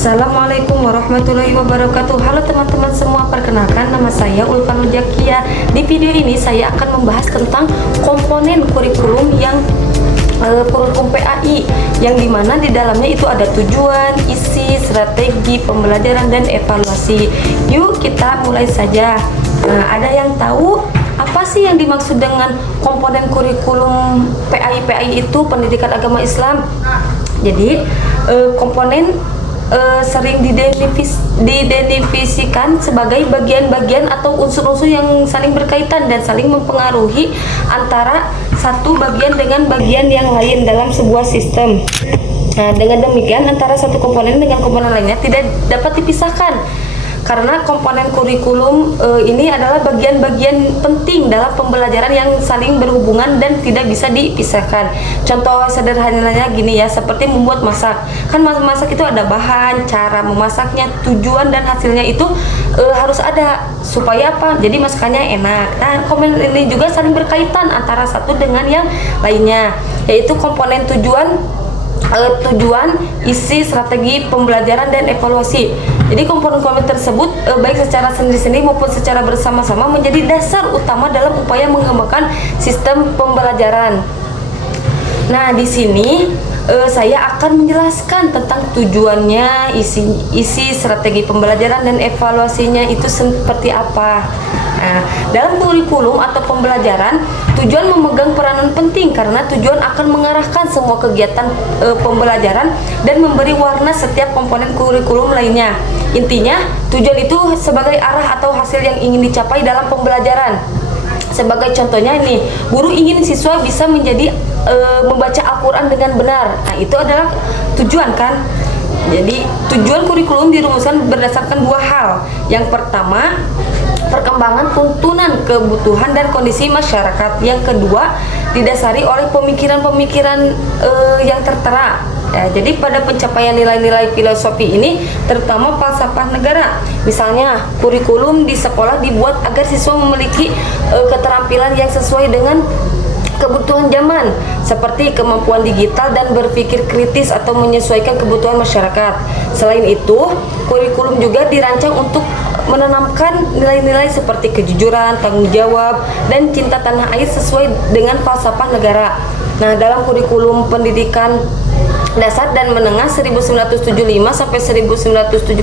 Assalamualaikum warahmatullahi wabarakatuh. Halo teman-teman semua, perkenalkan nama saya Ulfanul Jakia. Di video ini saya akan membahas tentang komponen kurikulum yang kurikulum PAI, yang dimana di dalamnya itu ada tujuan, isi, strategi pembelajaran, dan evaluasi. Yuk kita mulai saja. Nah, ada yang tahu apa sih yang dimaksud dengan komponen kurikulum PAI? PAI itu pendidikan agama Islam. Jadi komponen sering didefinisikan sebagai bagian-bagian atau unsur-unsur yang saling berkaitan dan saling mempengaruhi antara satu bagian dengan bagian yang lain dalam sebuah sistem. Nah, dengan demikian antara satu komponen dengan komponen lainnya tidak dapat dipisahkan, karena komponen kurikulum ini adalah bagian-bagian penting dalam pembelajaran yang saling berhubungan dan tidak bisa dipisahkan. Contoh sederhananya gini ya, seperti membuat masak. Kan masak itu ada bahan, cara memasaknya, tujuan dan hasilnya itu harus ada supaya apa? Jadi masakannya enak. Nah, komponen ini juga saling berkaitan antara satu dengan yang lainnya, yaitu komponen tujuan, isi, strategi pembelajaran, dan evaluasi. Jadi komponen-komponen tersebut baik secara sendiri-sendiri maupun secara bersama-sama menjadi dasar utama dalam upaya mengembangkan sistem pembelajaran. Nah, di sini saya akan menjelaskan tentang tujuannya, isi, strategi pembelajaran, dan evaluasinya itu seperti apa. Nah, dalam kurikulum atau pembelajaran, tujuan memegang peranan penting karena tujuan akan mengarahkan semua kegiatan pembelajaran dan memberi warna setiap komponen kurikulum lainnya. Intinya, tujuan itu sebagai arah atau hasil yang ingin dicapai dalam pembelajaran. Sebagai contohnya nih, guru ingin siswa bisa menjadi membaca Al-Quran dengan benar. Nah, itu adalah tujuan kan. Jadi tujuan kurikulum dirumuskan berdasarkan dua hal. Yang pertama, perkembangan tuntunan kebutuhan dan kondisi masyarakat. Yang kedua, didasari oleh pemikiran-pemikiran yang tertera. Ya, jadi pada pencapaian nilai-nilai filosofi ini terutama falsafah negara. Misalnya, kurikulum di sekolah dibuat agar siswa memiliki keterampilan yang sesuai dengan kebutuhan zaman, seperti kemampuan digital dan berpikir kritis atau menyesuaikan kebutuhan masyarakat. Selain itu, kurikulum juga dirancang untuk menanamkan nilai-nilai seperti kejujuran, tanggung jawab, dan cinta tanah air sesuai dengan falsafah negara. Nah, dalam kurikulum pendidikan dasar dan menengah 1975 sampai 1976,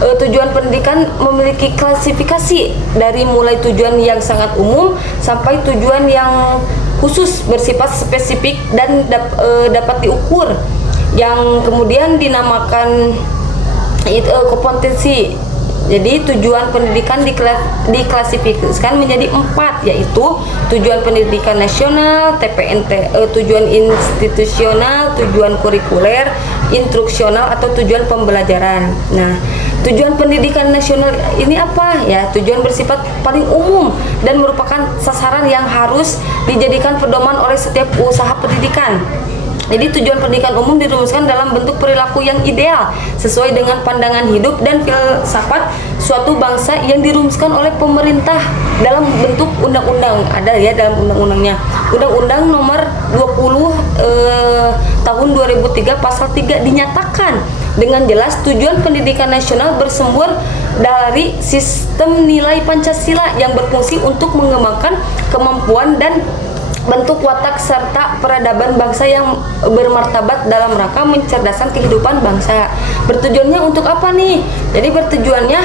tujuan pendidikan memiliki klasifikasi dari mulai tujuan yang sangat umum sampai tujuan yang khusus bersifat spesifik dan dapat diukur, yang kemudian dinamakan kompetensi. Jadi tujuan pendidikan diklasifikasikan menjadi 4, yaitu tujuan pendidikan nasional, TPNT, tujuan institusional, tujuan kurikuler, instruksional atau tujuan pembelajaran. Nah, tujuan pendidikan nasional ini apa? Ya, tujuan bersifat paling umum dan merupakan sasaran yang harus dijadikan pedoman oleh setiap usaha pendidikan. Jadi tujuan pendidikan umum dirumuskan dalam bentuk perilaku yang ideal sesuai dengan pandangan hidup dan filsafat suatu bangsa yang dirumuskan oleh pemerintah dalam bentuk undang-undang. Ada ya dalam undang-undangnya. Undang-Undang Nomor 20 tahun 2003 pasal 3 dinyatakan dengan jelas tujuan pendidikan nasional bersumber dari sistem nilai Pancasila yang berfungsi untuk mengembangkan kemampuan dan bentuk watak serta peradaban bangsa yang bermartabat dalam rangka mencerdaskan kehidupan bangsa. Bertujuannya untuk apa nih? Jadi bertujuannya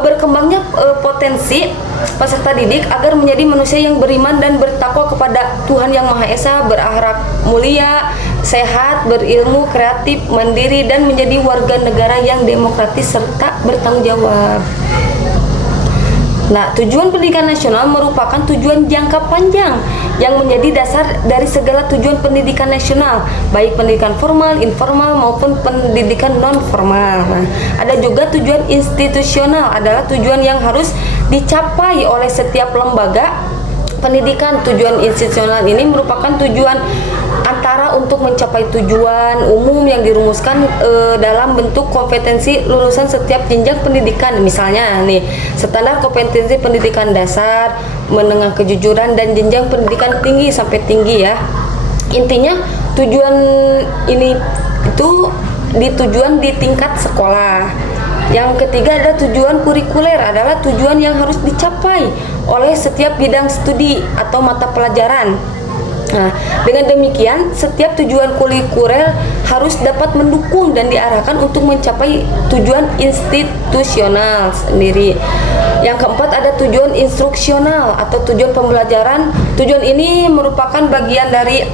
berkembangnya potensi peserta didik agar menjadi manusia yang beriman dan bertakwa kepada Tuhan Yang Maha Esa, berakhlak mulia, sehat, berilmu, kreatif, mandiri, dan menjadi warga negara yang demokratis serta bertanggung jawab. Nah, tujuan pendidikan nasional merupakan tujuan jangka panjang yang menjadi dasar dari segala tujuan pendidikan nasional, baik pendidikan formal, informal, maupun pendidikan non-formal. Nah, ada juga tujuan institusional, adalah tujuan yang harus dicapai oleh setiap lembaga pendidikan. Tujuan institusional ini merupakan tujuan antara untuk mencapai tujuan umum yang dirumuskan dalam bentuk kompetensi lulusan setiap jenjang pendidikan. Misalnya nih, standar kompetensi pendidikan dasar, menengah, kejujuran, dan jenjang pendidikan tinggi sampai tinggi ya. Intinya tujuan ini itu di tujuan di tingkat sekolah. Yang ketiga adalah tujuan kurikuler, adalah tujuan yang harus dicapai oleh setiap bidang studi atau mata pelajaran. Nah, dengan demikian setiap tujuan kurikuler harus dapat mendukung dan diarahkan untuk mencapai tujuan institusional sendiri. Yang keempat ada tujuan instruksional atau tujuan pembelajaran. Tujuan ini merupakan bagian dari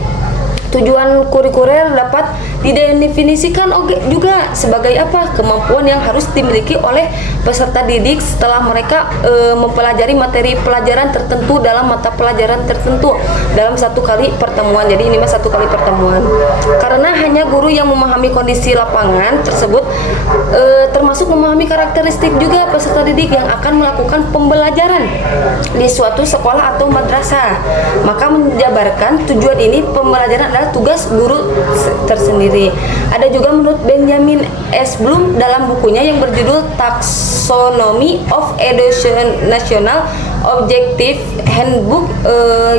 tujuan kurikuler, dapat didefinisikan juga sebagai apa? Kemampuan yang harus dimiliki oleh peserta didik setelah mereka mempelajari materi pelajaran tertentu dalam mata pelajaran tertentu dalam satu kali pertemuan. Jadi ini mah satu kali pertemuan. Karena hanya guru yang memahami kondisi lapangan tersebut, termasuk memahami karakteristik juga peserta didik yang akan melakukan pembelajaran di suatu sekolah atau madrasah. Maka menjabarkan tujuan ini pembelajaran adalah tugas guru tersendiri. Ada juga menurut Benjamin S. Bloom dalam bukunya yang berjudul Taxonomy of Education National Objective Handbook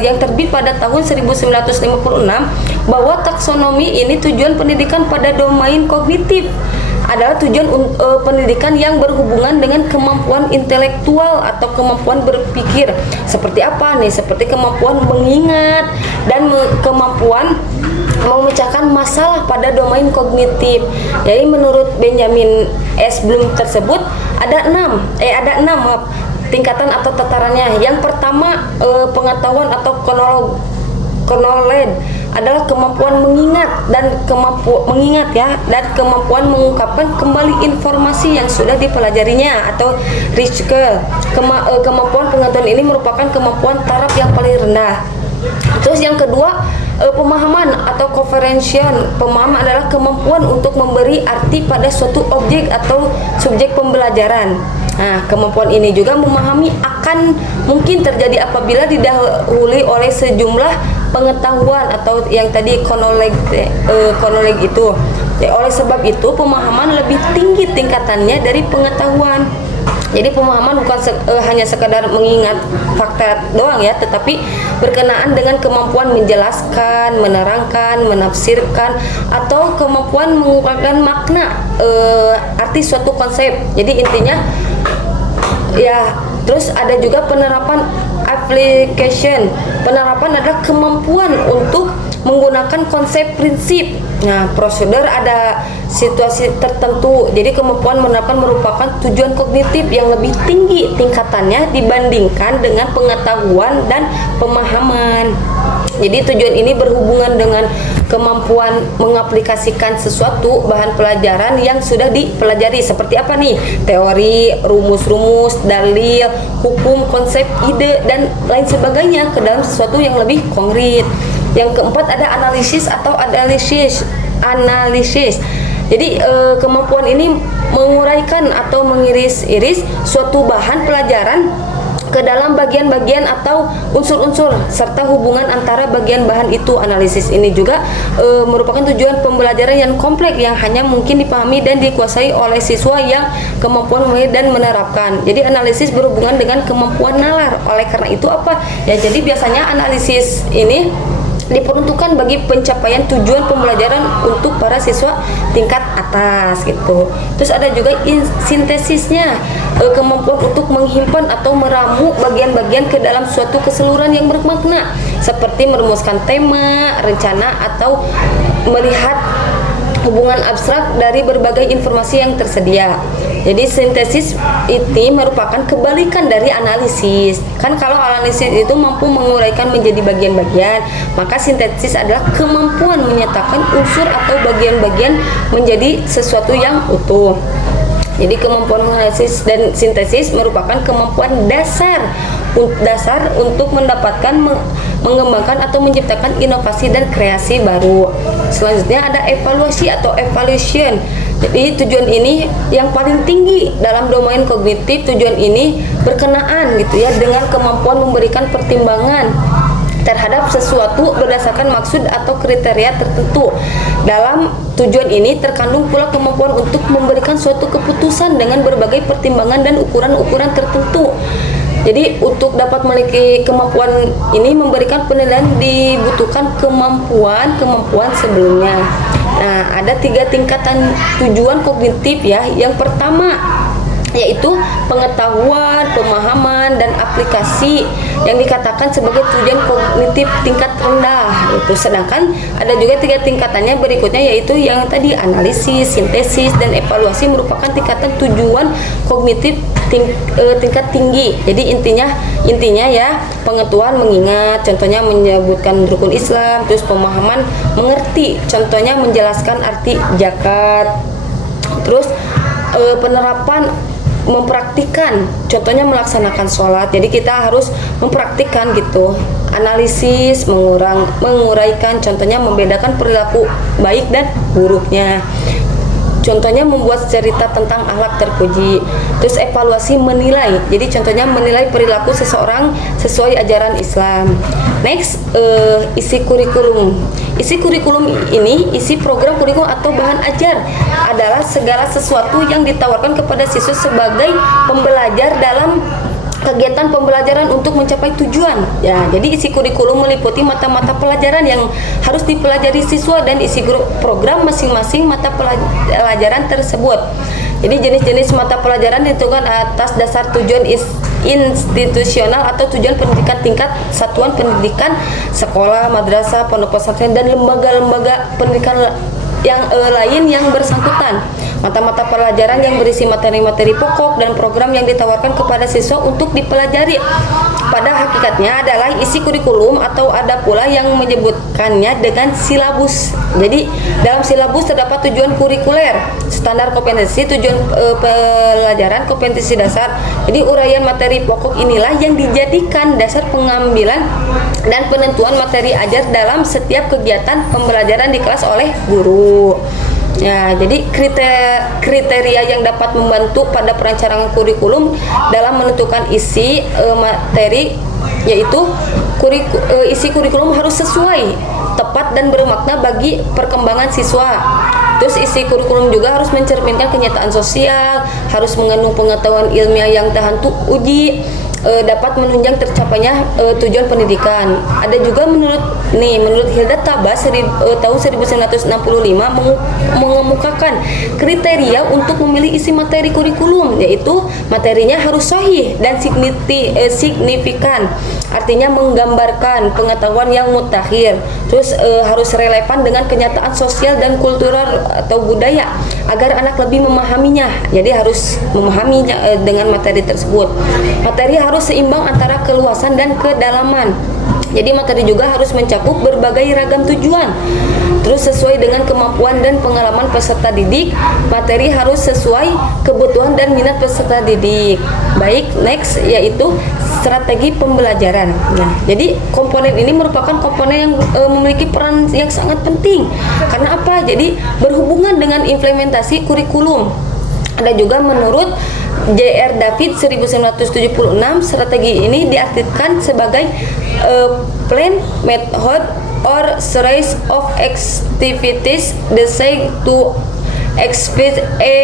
yang terbit pada tahun 1956, bahwa taksonomi ini tujuan pendidikan pada domain kognitif adalah tujuan pendidikan yang berhubungan dengan kemampuan intelektual atau kemampuan berpikir. Seperti apa nih? Seperti kemampuan mengingat dan kemampuan memecahkan masalah pada domain kognitif. Jadi menurut Benjamin S. Bloom tersebut ada enam tingkatan atau tatarannya. Yang pertama pengetahuan atau knowledge adalah kemampuan mengingat dan kemampuan mengungkapkan kembali informasi yang sudah dipelajarinya atau recall. Kemampuan pengetahuan ini merupakan kemampuan taraf yang paling rendah. Terus yang kedua pemahaman atau comprehension. Pemahaman adalah kemampuan untuk memberi arti pada suatu objek atau subjek pembelajaran. Nah, kemampuan ini juga memahami akan mungkin terjadi apabila didahului oleh sejumlah pengetahuan atau yang tadi knowledge itu. Ya, oleh sebab itu pemahaman lebih tinggi tingkatannya dari pengetahuan. Jadi pemahaman bukan hanya sekadar mengingat fakta doang ya, tetapi berkenaan dengan kemampuan menjelaskan, menerangkan, menafsirkan, atau kemampuan mengungkapkan makna arti suatu konsep. Jadi intinya ya. Terus ada juga penerapan application. Penerapan adalah kemampuan untuk menggunakan konsep prinsip. Nah, prosedur ada situasi tertentu. Jadi kemampuan menerapkan merupakan tujuan kognitif yang lebih tinggi tingkatannya dibandingkan dengan pengetahuan dan pemahaman. Jadi tujuan ini berhubungan dengan kemampuan mengaplikasikan sesuatu bahan pelajaran yang sudah dipelajari. Seperti apa nih? Teori, rumus-rumus, dalil, hukum, konsep, ide, dan lain sebagainya ke dalam sesuatu yang lebih konkret. Yang keempat ada analisis atau analisis. Jadi kemampuan ini menguraikan atau mengiris-iris suatu bahan pelajaran ke dalam bagian-bagian atau unsur-unsur serta hubungan antara bagian bahan itu. Analisis ini juga merupakan tujuan pembelajaran yang kompleks yang hanya mungkin dipahami dan dikuasai oleh siswa yang kemampuan memahami dan menerapkan. Jadi analisis berhubungan dengan kemampuan nalar. Oleh karena itu apa? Ya, jadi biasanya analisis ini diperuntukkan bagi pencapaian tujuan pembelajaran untuk para siswa tingkat atas gitu. Terus ada juga sintesisnya, kemampuan untuk menghimpan atau meramu bagian-bagian ke dalam suatu keseluruhan yang bermakna, seperti merumuskan tema, rencana, atau melihat hubungan abstrak dari berbagai informasi yang tersedia. Jadi sintesis ini merupakan kebalikan dari analisis. Kan kalau analisis itu mampu menguraikan menjadi bagian-bagian, maka sintesis adalah kemampuan menyatakan unsur atau bagian-bagian menjadi sesuatu yang utuh. Jadi kemampuan analisis dan sintesis merupakan kemampuan dasar untuk mendapatkan, mengembangkan atau menciptakan inovasi dan kreasi baru. Selanjutnya ada evaluasi atau evaluation. Jadi tujuan ini yang paling tinggi dalam domain kognitif. Tujuan ini berkenaan gitu ya dengan kemampuan memberikan pertimbangan terhadap sesuatu berdasarkan maksud atau kriteria tertentu. Dalam tujuan ini terkandung pula kemampuan untuk memberikan suatu keputusan dengan berbagai pertimbangan dan ukuran-ukuran tertentu. Jadi untuk dapat memiliki kemampuan ini memberikan penilaian dibutuhkan kemampuan sebelumnya. Nah, ada 3 tingkatan tujuan kognitif ya. Yang pertama yaitu pengetahuan, pemahaman, dan aplikasi yang dikatakan sebagai tujuan kognitif tingkat rendah. Itu sedangkan ada juga 3 tingkatannya berikutnya, yaitu yang tadi analisis, sintesis, dan evaluasi merupakan tingkatan tujuan kognitif tingkat tinggi. Jadi intinya ya, pengetahuan mengingat, contohnya menyebutkan rukun Islam, terus pemahaman mengerti, contohnya menjelaskan arti zakat, terus penerapan mempraktikkan, contohnya melaksanakan sholat. Jadi kita harus mempraktikkan gitu. Analisis menguraikan, contohnya membedakan perilaku baik dan buruknya, contohnya membuat cerita tentang akhlak terpuji. Terus evaluasi menilai, jadi contohnya menilai perilaku seseorang sesuai ajaran Islam. Next, isi kurikulum. Isi kurikulum ini, isi program kurikulum atau bahan ajar adalah segala sesuatu yang ditawarkan kepada siswa sebagai pembelajar dalam kegiatan pembelajaran untuk mencapai tujuan. Ya, jadi isi kurikulum meliputi mata-mata pelajaran yang harus dipelajari siswa dan isi program masing-masing mata pelajaran tersebut. Jadi jenis-jenis mata pelajaran ditentukan atas dasar tujuan institusional atau tujuan pendidikan tingkat satuan pendidikan, sekolah, madrasah, pondok pesantren, dan lembaga-lembaga pendidikan yang lain yang bersangkutan. Mata-mata pelajaran yang berisi materi-materi pokok dan program yang ditawarkan kepada siswa untuk dipelajari pada hakikatnya adalah isi kurikulum, atau ada pula yang menyebutkannya dengan silabus. Jadi dalam silabus terdapat tujuan kurikuler, standar kompetensi, tujuan pelajaran, kompetensi dasar. Jadi uraian materi pokok inilah yang dijadikan dasar pengambilan dan penentuan materi ajar dalam setiap kegiatan pembelajaran di kelas oleh guru. Ya, jadi kriteria yang dapat membantu pada perencanaan kurikulum dalam menentukan isi materi, yaitu isi kurikulum harus sesuai, tepat, dan bermakna bagi perkembangan siswa. Terus isi kurikulum juga harus mencerminkan kenyataan sosial, harus mengandung pengetahuan ilmiah yang tahan uji, dapat menunjang tercapainya tujuan pendidikan. Ada juga menurut Hilda Tabas tahun 1965 mengemukakan kriteria untuk memilih isi materi kurikulum, yaitu materinya harus sahih dan signifikan, artinya menggambarkan pengetahuan yang mutakhir. Terus harus relevan dengan kenyataan sosial dan kultural atau budaya agar anak lebih memahaminya. Jadi harus memahami dengan materi tersebut. Materi harus seimbang antara keluasan dan kedalaman. Jadi materi juga harus mencakup berbagai ragam tujuan. Terus sesuai dengan kemampuan dan pengalaman peserta didik. Materi harus sesuai kebutuhan dan minat peserta didik. Baik, next yaitu strategi pembelajaran. Nah, jadi komponen ini merupakan komponen yang memiliki peran yang sangat penting. Karena apa? Jadi berhubungan dengan implementasi kurikulum. Ada juga menurut J.R. David 1976, strategi ini diartikan sebagai plan, method, or series of activities designed to achieve a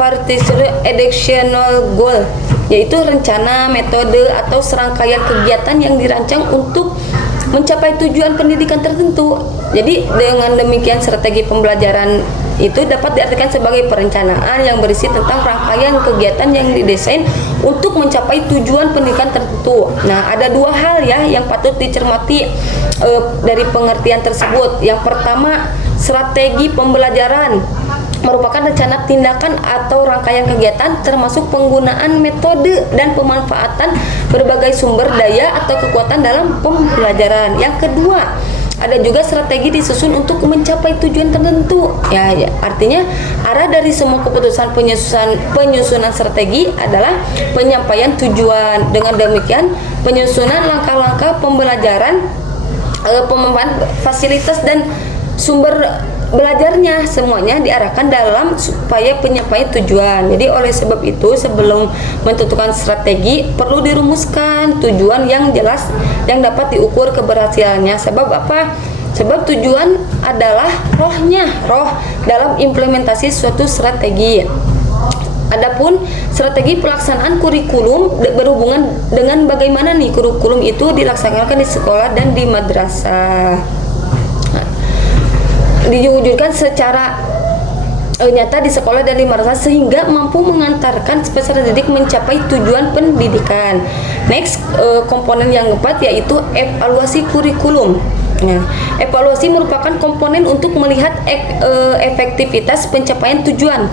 particular educational goal, yaitu rencana, metode, atau serangkaian kegiatan yang dirancang untuk mencapai tujuan pendidikan tertentu. Jadi dengan demikian strategi pembelajaran itu dapat diartikan sebagai perencanaan yang berisi tentang rangkaian kegiatan yang didesain untuk mencapai tujuan pendidikan tertentu. Nah, ada 2 hal ya yang patut dicermati dari pengertian tersebut. Yang pertama, strategi pembelajaran merupakan rencana tindakan atau rangkaian kegiatan termasuk penggunaan metode dan pemanfaatan berbagai sumber daya atau kekuatan dalam pembelajaran. Yang kedua, ada juga strategi disusun untuk mencapai tujuan tertentu. Ya, artinya arah dari semua keputusan penyusunan strategi adalah penyampaian tujuan. Dengan demikian, penyusunan langkah-langkah pembelajaran, pemanfaatan fasilitas dan sumber belajarnya semuanya diarahkan dalam supaya penyampaian tujuan. Jadi oleh sebab itu sebelum menentukan strategi perlu dirumuskan tujuan yang jelas yang dapat diukur keberhasilannya. Sebab apa? Sebab tujuan adalah roh dalam implementasi suatu strategi. Adapun strategi pelaksanaan kurikulum berhubungan dengan bagaimana nih kurikulum itu dilaksanakan di sekolah dan di madrasah. diwujudkan secara nyata di sekolah dan di madrasah sehingga mampu mengantarkan peserta didik mencapai tujuan pendidikan. Next, komponen yang keempat yaitu evaluasi kurikulum. Nah, evaluasi merupakan komponen untuk melihat efektivitas pencapaian tujuan.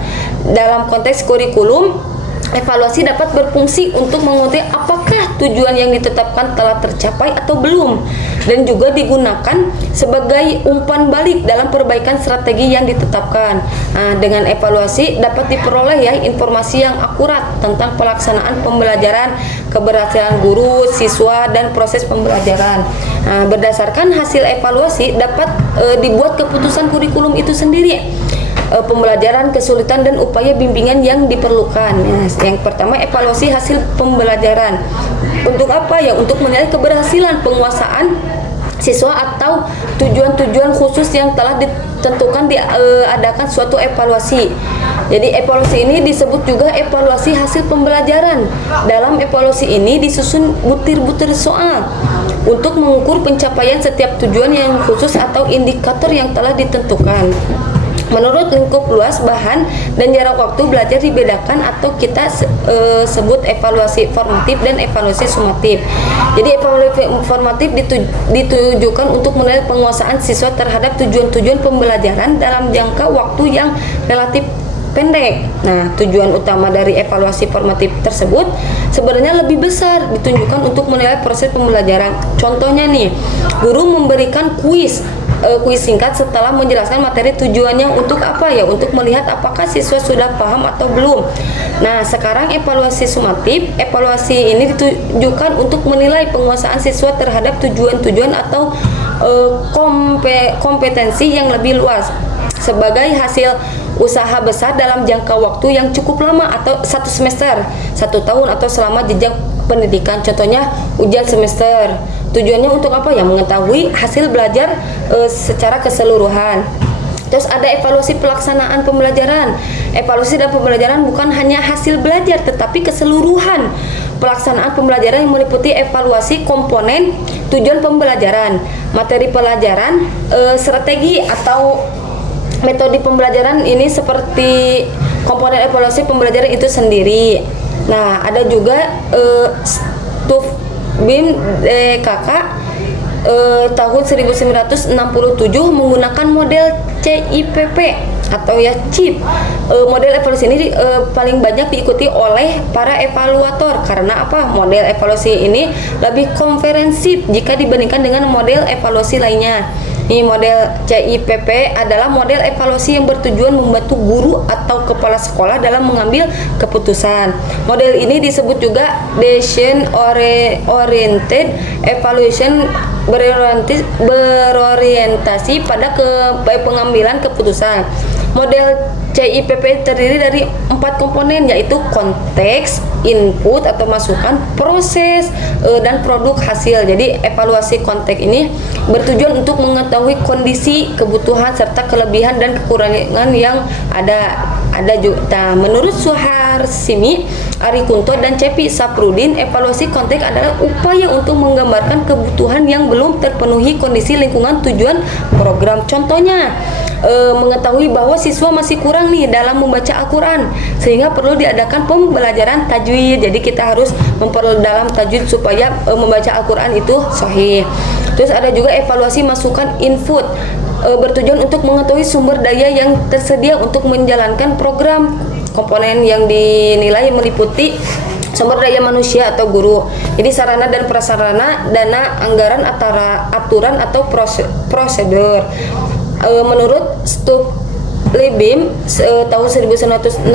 Dalam konteks kurikulum, evaluasi dapat berfungsi untuk mengetahui apakah tujuan yang ditetapkan telah tercapai atau belum, dan juga digunakan sebagai umpan balik dalam perbaikan strategi yang ditetapkan. Nah, dengan evaluasi dapat diperoleh ya informasi yang akurat tentang pelaksanaan pembelajaran, keberhasilan guru, siswa, dan proses pembelajaran. Nah, berdasarkan hasil evaluasi dapat dibuat keputusan kurikulum itu sendiri. Pembelajaran, kesulitan, dan upaya bimbingan yang diperlukan. Nah, yang pertama, evaluasi hasil pembelajaran. Untuk apa ya? Untuk menilai keberhasilan penguasaan siswa atau tujuan-tujuan khusus yang telah ditentukan diadakan suatu evaluasi. Jadi evaluasi ini disebut juga evaluasi hasil pembelajaran. Dalam evaluasi ini disusun butir-butir soal untuk mengukur pencapaian setiap tujuan yang khusus atau indikator yang telah ditentukan. Menurut lingkup luas, bahan dan jarak waktu belajar dibedakan atau kita sebut evaluasi formatif dan evaluasi sumatif. Jadi evaluasi formatif ditujukan untuk menilai penguasaan siswa terhadap tujuan-tujuan pembelajaran dalam jangka waktu yang relatif pendek. Nah, tujuan utama dari evaluasi formatif tersebut sebenarnya lebih besar, ditunjukkan untuk menilai proses pembelajaran. Contohnya nih, guru memberikan kuis singkat setelah menjelaskan materi, tujuannya untuk apa ya? Untuk melihat apakah siswa sudah paham atau belum. Nah, sekarang evaluasi sumatif. Evaluasi ini ditujukan untuk menilai penguasaan siswa terhadap tujuan-tujuan atau kompetensi yang lebih luas sebagai hasil usaha besar dalam jangka waktu yang cukup lama atau 1 semester, 1 tahun, atau selama jenjang pendidikan. Contohnya ujian semester. Tujuannya untuk apa ya? Mengetahui hasil belajar secara keseluruhan. Terus ada evaluasi pelaksanaan pembelajaran. Evaluasi dan pembelajaran bukan hanya hasil belajar, tetapi keseluruhan pelaksanaan pembelajaran yang meliputi evaluasi komponen tujuan pembelajaran, materi pelajaran, strategi atau metode pembelajaran. Ini seperti komponen evaluasi pembelajaran itu sendiri. Nah, ada juga BIM DKK tahun 1967 menggunakan model CIPP atau ya CIP. Model evaluasi ini paling banyak diikuti oleh para evaluator. Karena apa? Model evaluasi ini lebih komprehensif jika dibandingkan dengan model evaluasi lainnya. Ini model CIPP adalah model evaluasi yang bertujuan membantu guru atau kepala sekolah dalam mengambil keputusan. Model ini disebut juga decision oriented evaluation, berorientasi pada pengambilan keputusan. Model CIPP terdiri dari 4 komponen, yaitu konteks, input atau masukan, proses, dan produk hasil. Jadi evaluasi konteks ini bertujuan untuk mengetahui kondisi, kebutuhan, serta kelebihan dan kekurangan yang ada juga. Nah, menurut Suharsimi, Arikunto, dan Cepi Saprudin, evaluasi konteks adalah upaya untuk menggambarkan kebutuhan yang belum terpenuhi kondisi lingkungan tujuan program. Contohnya, mengetahui bahwa siswa masih kurang nih dalam membaca Al-Quran, sehingga perlu diadakan pembelajaran tajwid. Jadi kita harus memperdalam tajwid supaya membaca Al-Quran itu sahih. Terus ada juga evaluasi masukan input, bertujuan untuk mengetahui sumber daya yang tersedia untuk menjalankan program. Komponen yang dinilai meliputi sumber daya manusia atau guru. Jadi sarana dan prasarana, dana, anggaran, aturan atau prosedur. Menurut Stuplibim tahun 1967,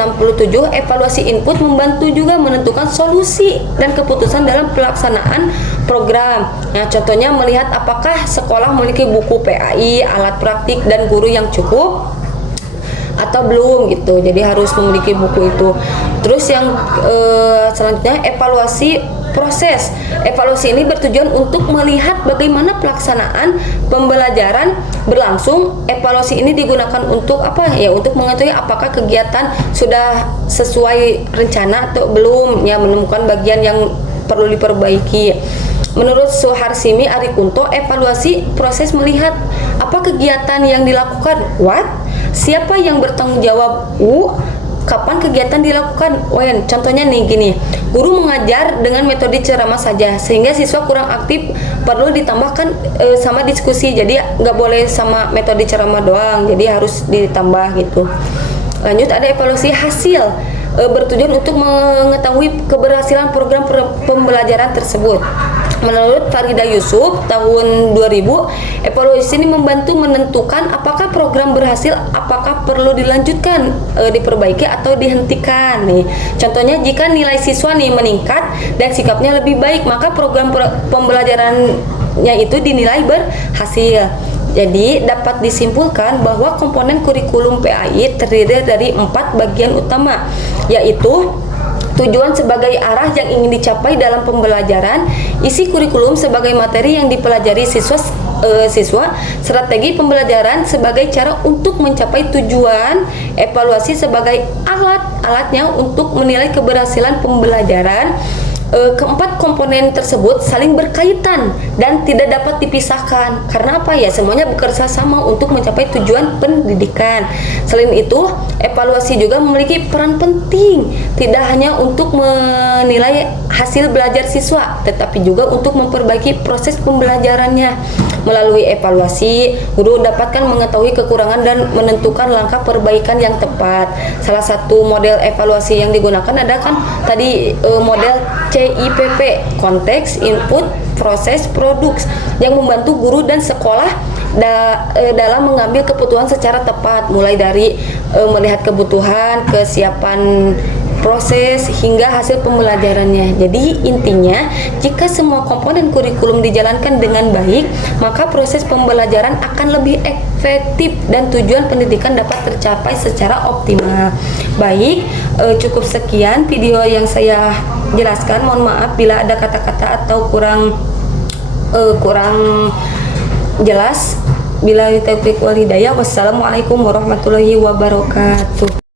evaluasi input membantu juga menentukan solusi dan keputusan dalam pelaksanaan program. Nah, contohnya melihat apakah sekolah memiliki buku PAI, alat praktik, dan guru yang cukup atau belum gitu. Jadi harus memiliki buku itu. Terus yang selanjutnya evaluasi proses. Evaluasi ini bertujuan untuk melihat bagaimana pelaksanaan pembelajaran berlangsung. Evaluasi ini digunakan untuk apa ya? Untuk mengetahui apakah kegiatan sudah sesuai rencana atau belum, ya, menemukan bagian yang perlu diperbaiki. Menurut Suharsimi Arikunto, evaluasi proses melihat Apa kegiatan yang dilakukan? What? Siapa yang bertanggung jawab? Kapan kegiatan dilakukan? When. Contohnya nih gini, guru mengajar dengan metode ceramah saja sehingga siswa kurang aktif, perlu ditambahkan sama diskusi. Jadi nggak boleh sama metode ceramah doang, jadi harus ditambah gitu. Lanjut, ada evaluasi hasil, bertujuan untuk mengetahui keberhasilan program pembelajaran tersebut. Menurut Farida Yusuf tahun 2000, evaluasi ini membantu menentukan apakah program berhasil, apakah perlu dilanjutkan, diperbaiki atau dihentikan nih. Contohnya, jika nilai siswa nih meningkat dan sikapnya lebih baik, maka program pembelajarannya itu dinilai berhasil. Jadi dapat disimpulkan bahwa komponen kurikulum PAI terdiri dari 4 bagian utama, yaitu tujuan sebagai arah yang ingin dicapai dalam pembelajaran, isi kurikulum sebagai materi yang dipelajari siswa, strategi pembelajaran sebagai cara untuk mencapai tujuan, evaluasi sebagai alatnya untuk menilai keberhasilan pembelajaran. Keempat komponen tersebut saling berkaitan dan tidak dapat dipisahkan. Karena apa ya? Semuanya bekerja sama untuk mencapai tujuan pendidikan. Selain itu, evaluasi juga memiliki peran penting, tidak hanya untuk menilai hasil belajar siswa, tetapi juga untuk memperbaiki proses pembelajarannya. Melalui evaluasi, guru dapatkan mengetahui kekurangan dan menentukan langkah perbaikan yang tepat. Salah satu model evaluasi yang digunakan adalah kan tadi model CIPP, konteks, input, proses, produks, yang membantu guru dan sekolah dalam mengambil kebutuhan secara tepat, mulai dari melihat kebutuhan, kesiapan proses hingga hasil pembelajarannya. Jadi intinya, jika semua komponen kurikulum dijalankan dengan baik, maka proses pembelajaran akan lebih efektif dan tujuan pendidikan dapat tercapai secara optimal. Baik, cukup sekian video yang saya jelaskan. Mohon maaf bila ada kata-kata atau kurang jelas. Billahi taufiq wal hidayah. Wassalamualaikum warahmatullahi wabarakatuh.